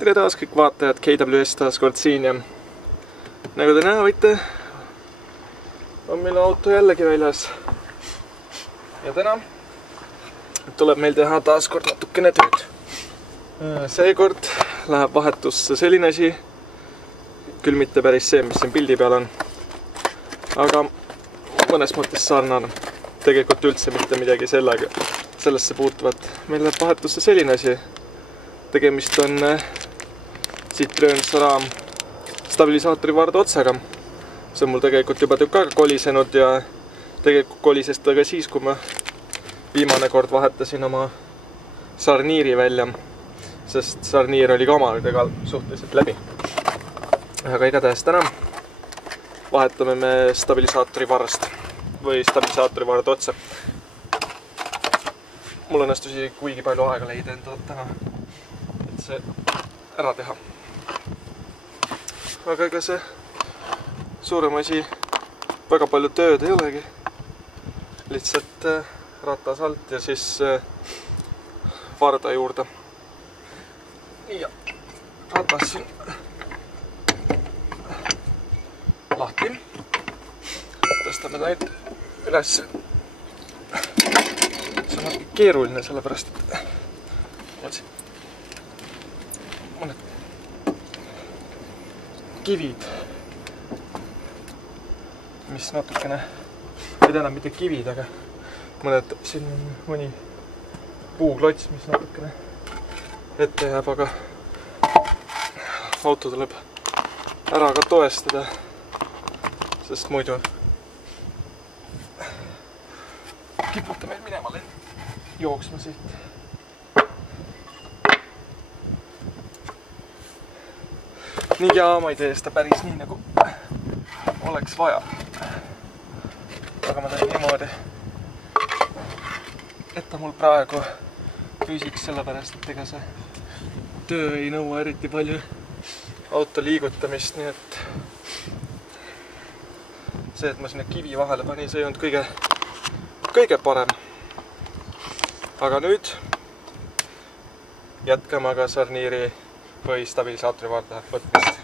tere taas kõik vaatajad, KWS taas kord siin ja nagu te näha võite, on meil auto jällegi väljas. Ja täna tuleb meil teha taas kord natukene tööd. Seekord läheb vahetusse selline asi, küll mitte päris see, mis siin pildi peal on, aga mõnes mõttes sarnane. Tegelikult üldse mitte midagi sellesse puutuvat. Meil läheb vahetusse selline asi. Tegemist on Citroen Saram stabilisaatori vardaotsega. See on mul tegelikult juba tükk aega kolisenud ja tegelikult kolises ta ka siis, kui ma viimane kord vahetasin oma sarniiri välja, sest sarniir oli ka omadega suhteliselt läbi. Aga igatahes täna vahetame me stabilisaatori varrast või stabilisaatori vardaotsa. Mul õnnestus kuigi palju aega leida enda täna, et see ära teha. Aga ega see suurem asi, väga palju tööd ei olegi. Lihtsalt ratas alt ja siis varda juurde. Ja ratas siin lahti. Tõstame ta üles. See on natuke keeruline, sellepärast, et mõned kivid, mis natukene, ei täna mitte kivid, aga siin on mõni puuklots, mis natukene ette jääb, aga auto tuleb ära ka toestada, sest muidu kiputa meil minema jooksma siit. Nii ja ma ei tee seda päris nii, nagu oleks vaja. Aga ma teen niimoodi, et ta mul praegu püsiks, sellepärast, et ega see töö ei nõua eriti palju auto liigutamist, nii et see, et ma sinna kivi vahele panin, see ei olnud kõige parem. Aga nüüd jätkame aga sarniiri või stabilisaatori varda võtmist.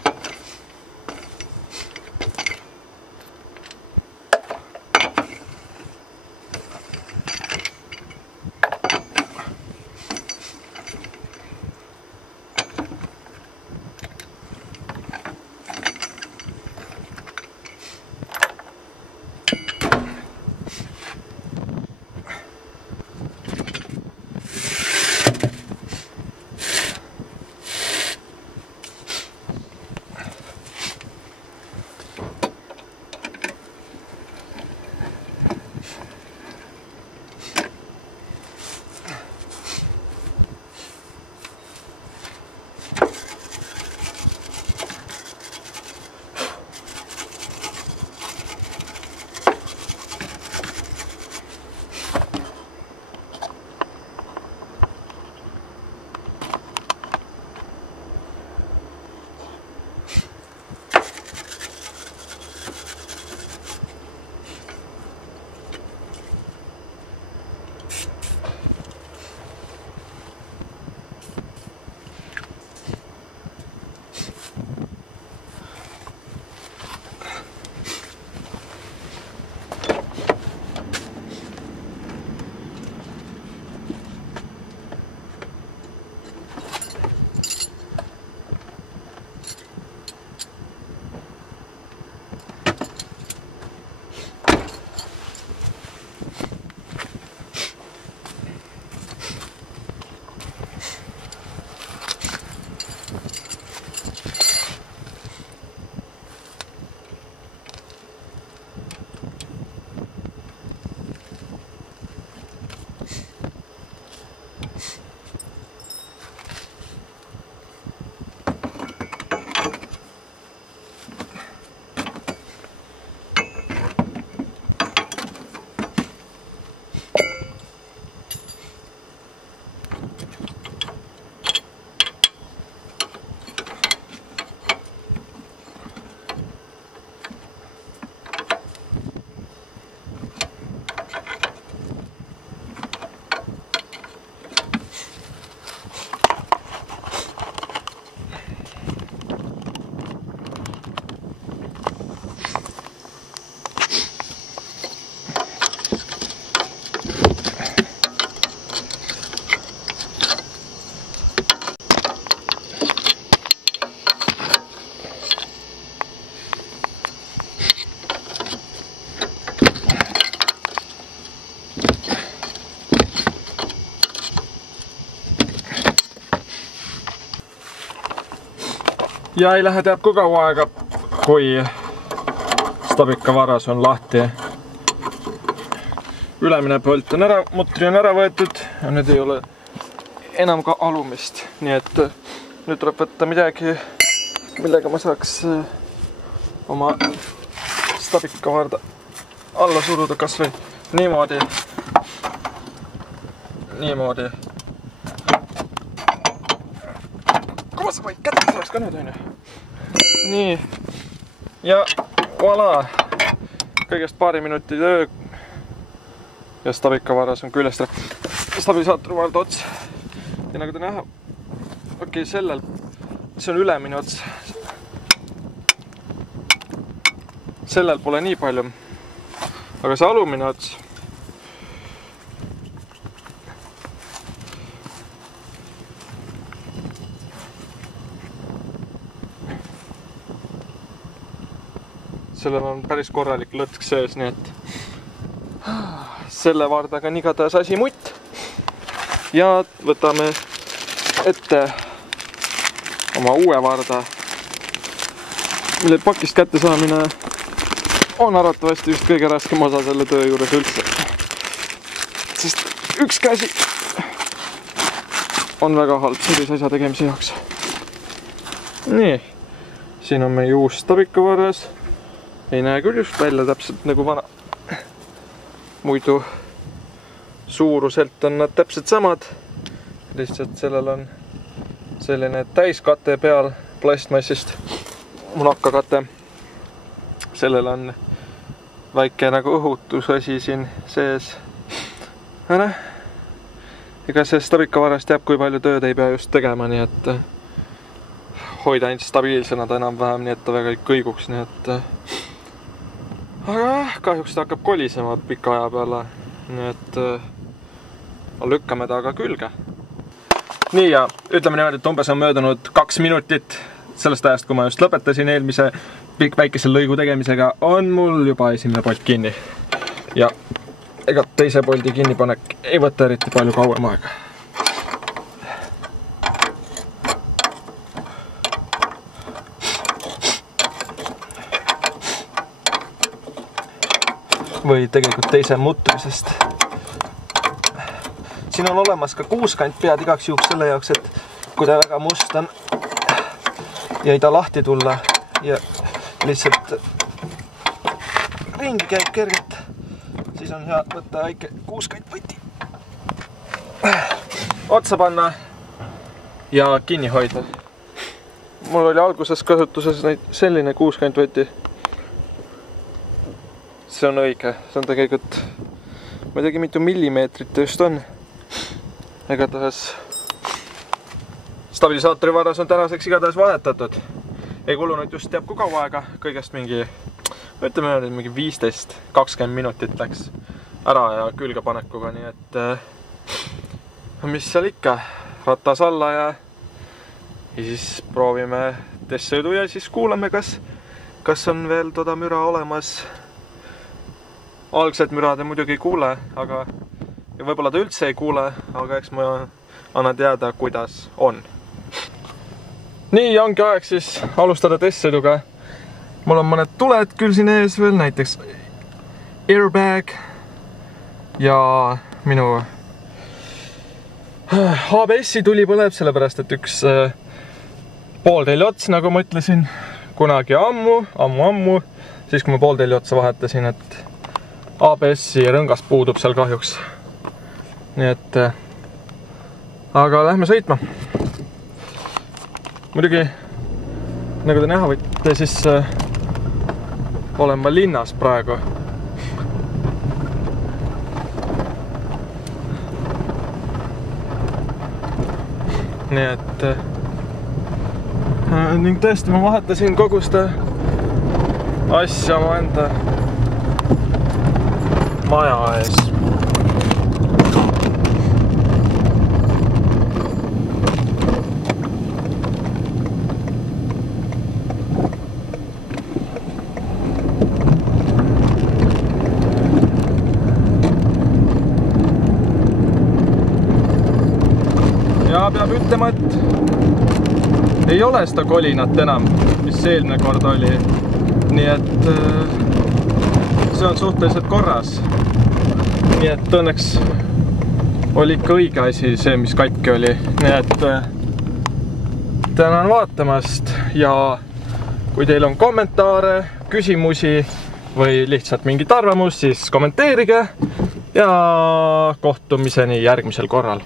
ja ei lähe teab kui kaua aega, kui stabikavaras on lahti. Ülemine pölt on ära, mutri on ära võetud ja nüüd ei ole enam ka alumist. Nii et nüüd tuleb võtta midagi, millega ma saaks oma stabikavaarda alla suruda kas või niimoodi. Niimoodi. Kuma sa võid kätte saaks ka nüüd, on ju? Nii. Ja voilà. Kõigest paari minuti töö. Ja stabikavaras on küljest stabilisaatorvaarde ots. Ja nagu te näha, okei, sellel, see on ülemine ots. Sellel pole nii palju. Aga see alumine ots. Sellel on päris korralik lõtk sees, nii et selle vaardaga on igatahes asi mutt. Ja võtame ette oma uue vaarda, mille pakist kätte saamine on arvatavasti just kõige raskem osa selle töö juures üldse. Sest üks käsi on väga halb sellise asja tegemise jaoks. Nii, siin on meie uus stabikavaras. Ei näe küll just välja täpselt nagu vana. Muidu suuruselt on nad täpselt samad. Lihtsalt sellel on selline täiskate peal plastmassist. Munakakate. Sellel on väike nagu õhutusasi siin sees. Ega see stabikavaras teab, kui palju tööd ei pea just tegema, nii et hoida ainult stabiilsena ta enam-vähem, nii et ta väga ei kõiguks, nii et aga kahjuks ta hakkab kolisema pika aja peale, nii et lükkame ta aga külge. Nii ja ütleme niimoodi, et umbes on möödunud 2 minutit sellest ajast, kui ma just lõpetasin eelmise väikese lõigu tegemisega, on mul juba esimene polt kinni. Ja ega teise poldi kinnipanek ei võta eriti palju kauem aega. Või tegelikult teise mutrisest. Siin on olemas ka kuuskant pead igaks juhuks selle jaoks, et kui ta väga must on ja ei ta lahti tulla ja lihtsalt ringi käib kergelt, siis on hea võtta väike kuuskant võti otsa panna ja kinni hoida. Mul oli alguses kasutuses selline kuuskant võti. See on õige, see on tegelikult, ma ei teagi mitu millimeetrit just on. Igatahes stabilisaatori varas on tänaseks igatahes vahetatud. Ei kulunud just teab kui kaua aega, kõigest mingi, ütleme mingi 15-20 minutit läks ära ja külgepanekuga, nii et mis seal ikka, ratas alla ja siis proovime testsõidu ja siis kuulame, kas on veel toda müra olemas. Algselt müra te muidugi ei kuule, aga võib-olla ta üldse ei kuule, aga eks ma annan teada, kuidas on. Nii ongi aeg siis alustada testsõiduga. Mul on mõned tuled küll siin ees veel, näiteks airbag ja minu ABS-i tuli põleb, sellepärast et üks pooltelli ots, nagu ma ütlesin, kunagi ammu, siis kui ma pooltelli otsa vahetasin, et ABS-i rõngas puudub seal kahjuks. Nii et aga lähme sõitma. Muidugi, nagu te näha võite, siis olen ma linnas praegu. Nii et ning tõesti ma vahetasin kogu seda asja oma enda maja ees. Ja peab ütlema, et ei ole seda kolinat enam, mis eelmine kord oli. Nii et see on suhteliselt korras. Nii et õnneks oli ikka õige asi see, mis katki oli. Nii et tänan vaatamast ja kui teil on kommentaare, küsimusi või lihtsalt mingit arvamust, siis kommenteerige ja kohtumiseni järgmisel korral.